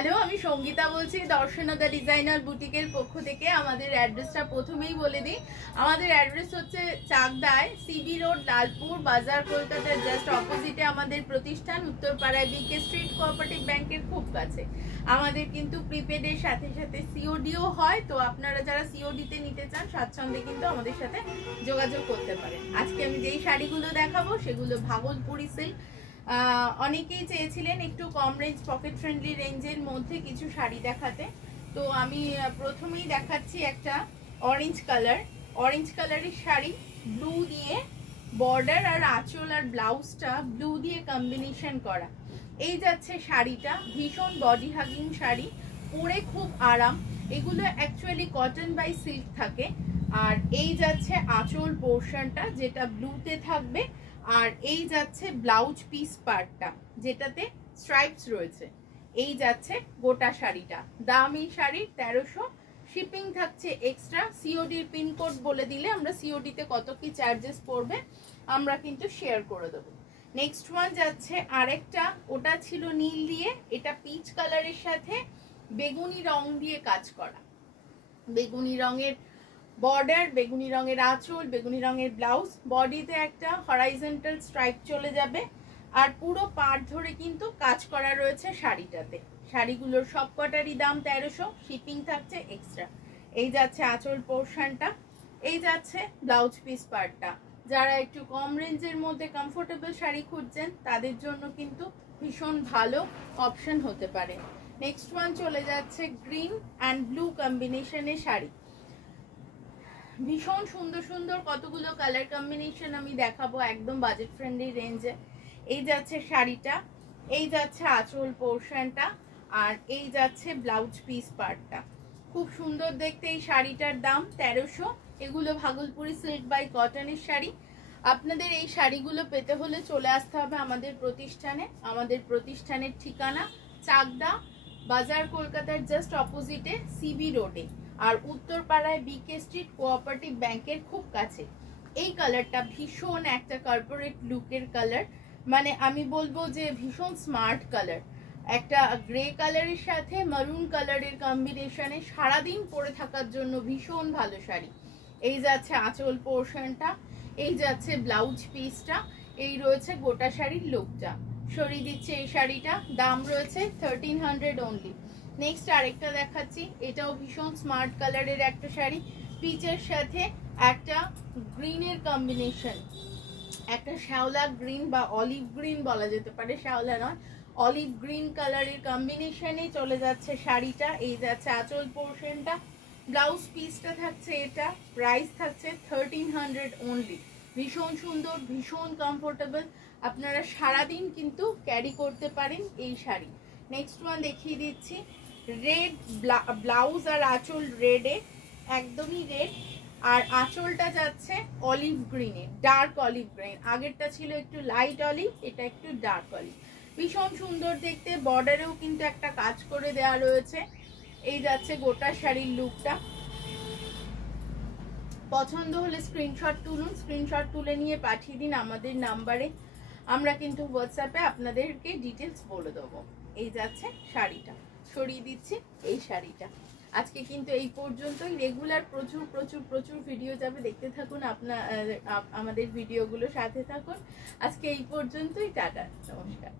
Hello, আমি সঙ্গীতা বলছি দর্শনদা designer বুটিকের পক্ষ থেকে। আমাদের অ্যাড্রেসটা প্রথমেই বলে দিই। আমাদের অ্যাড্রেস হচ্ছে চাকদায়, সিবি রোড, লালপুর বাজার, কলকাতার জাস্ট অপোজিটে আমাদের প্রতিষ্ঠান। উত্তরপাড়ায় বিকে স্ট্রিট, কোঅপারেটিভ ব্যাংকের খুব কাছে। আমাদের কিন্তু প্রিপেডের সাথে সাথে সিওডিও হয়, তো আপনারা যারা সিওডিতে নিতে চান স্বাচ্ছন্দ্যে কিন্তু আমাদের সাথে যোগাযোগ করতে পারেন। আজকে আমি যেই শাড়িগুলো দেখাবো সেগুলো ভাগলপুরি সিল্ক। অনেকেই চেয়েছিলেন একটু কম রেঞ্জ, পকেট ফ্রেন্ডলি রেঞ্জের মধ্যে কিছু শাড়ি দেখাতে। তো আমি প্রথমেই দেখাচ্ছি একটা অরেঞ্জ কালারের শাড়ি, ব্লু দিয়ে বর্ডার আর আঁচল আর ব্লাউজটা ব্লু দিয়ে কম্বিনেশন করা। এই যাচ্ছে শাড়িটা, ভীষণ বডি হাগিং শাড়ি, পরে খুব আরাম। এগুলো অ্যাকচুয়ালি কটন বাই সিল্ক থাকে। আর এই যাচ্ছে আঁচল পোর্শনটা, যেটা ব্লুতে থাকবে। আর এই যাচ্ছে ব্লাউজ পিস পার্টটা, যেটাতে স্ট্রাইপস রয়েছে। এই যাচ্ছে গোটা শাড়িটা। দাম এই শাড়ির 1300, শিপিং থাকছে এক্সট্রা। সিওডির পিনকোড বলে দিলে আমরা সিওডিতে কত কি চার্জেস পড়বে আমরা কিন্তু শেয়ার করে দেবো। নেক্সট ওয়ান যাচ্ছে আরেকটা, ওটা ছিল নীল দিয়ে, এটা পিচ কালারের সাথে বেগুনি রং দিয়ে কাজ করা। বেগুনি রঙের বর্ডার, বেগুনি রঙের আঁচল, বেগুনি রঙের ব্লাউজ, বডিতে একটা হরাইজন্টাল স্ট্রাইপ চলে যাবে। আর পুরো পাড় ধরে কিন্তু কাজ করা রয়েছে শাড়িটাতে। শাড়িগুলোর সবকটারই দাম 1300, শিপিং থাকছে এক্সট্রা। এই যাচ্ছে আঁচল পোর্শনটা, এই যাচ্ছে ব্লাউজ পিস পার্টটা। যারা একটু কম রেঞ্জের মধ্যে কমফোর্টেবল শাড়ি খুঁজছেন তাদের জন্য কিন্তু ভীষণ ভালো অপশন হতে পারে। নেক্সট ওয়ান চলে যাচ্ছে গ্রিন অ্যান্ড ব্লু কম্বিনেশনের শাড়ি। ভীষণ সুন্দর সুন্দর কতগুলো কালার কম্বিনেশন আমি দেখাবো একদম বাজেট ফ্রেন্ডলি রেঞ্জে। এই যাচ্ছে শাড়িটা, এই যাচ্ছে আঁচল পোর্শনটা, আর এই যাচ্ছে ব্লাউজ পিস পার্টটা। খুব সুন্দর দেখতে এই শাড়িটার দাম 1300। এগুলো ভাগলপুরি সিল্ক বাই কটনের শাড়ি। আপনাদের এই শাড়িগুলো পেতে হলে চলে আসতে হবে আমাদের প্রতিষ্ঠানে। আমাদের প্রতিষ্ঠানের ঠিকানা চাকদা বাজার, কলকাতার জাস্ট অপোজিটে সিবি রোডে, আর উত্তরপাড়ায় বিকে স্ট্রিট, কোঅপারেটিভ ব্যাংকের খুব কাছে। এই কালারটা ভীষণ একটা কর্পোরেট লুকের কালার, মানে আমি বলবো যে ভীষণ স্মার্ট কালার। একটা গ্রে কালারের সাথে মারুন কালারের কম্বিনেশনে সারাদিন পরে থাকার জন্য ভীষণ ভালো শাড়ি। এই যাচ্ছে আঁচল পোর্শনটা, এই যাচ্ছে ব্লাউজ পিসটা, এই রয়েছে গোটা শাড়ির লুকটা। সরিয়ে দিচ্ছে এই শাড়িটা, দাম রয়েছে 1300 অনলি। নেক্সট আরেকটা দেখাচ্ছি, এটাও ভীষণ স্মার্ট কালারের একটা শাড়ি, পিচের সাথে একটা গ্রিনের কম্বিনেশন, একটা শ্যাওলা গ্রিন বা অলিভ গ্রিন বলা যেতে পারে, শ্যাওলা নয়, অলিভ গ্রিন কালারের কম্বিনেশনে চলে যাচ্ছে শাড়িটা। এই যাচ্ছে আঁচল পোর্শনটা, ব্লাউজ পিসটা থাকছে এটা, প্রাইস থাকছে 1300 অনলি। ভীষণ সুন্দর, ভীষণ কমফোর্টেবল, আপনারা সারাদিন কিন্তু ক্যারি করতে পারেন এই শাড়ি। নেক্সট ওয়ান দেখিয়ে দিচ্ছি, রেড ব্লাউজ আর আঁচল রেডে, একদমই রেড। আর আঁচলটা যাচ্ছে অলিভ গ্রিনে, ডার্ক অলিভ গ্রিন। আগেরটা ছিল একটু লাইট অলিভ, এটা একটু ডার্ক অলিভ। ভীষণ সুন্দর দেখতে, বর্ডারেও কিন্তু একটা কাজ করে দেওয়া রয়েছে। এই যাচ্ছে গোটা শাড়ির লুকটা। পছন্দ হলে স্ক্রিনশট তুলুন, স্ক্রিনশট তুলে নিয়ে পাঠিয়ে দিন আমাদের নাম্বারে। আমরা কিন্তু হোয়াটসঅ্যাপে আপনাদেরকে ডিটেলস বলে দেবো। এই যাচ্ছে শাড়িটা, সরিয়ে দিচ্ছি এই শাড়িটা। আজকে কিন্তু এই পর্যন্তই। রেগুলার প্রচুর প্রচুর প্রচুর ভিডিও যাবে, দেখতে থাকুন, আমাদের ভিডিওগুলো সাথে থাকুন। আজকে এই পর্যন্তই, টাটা, নমস্কার।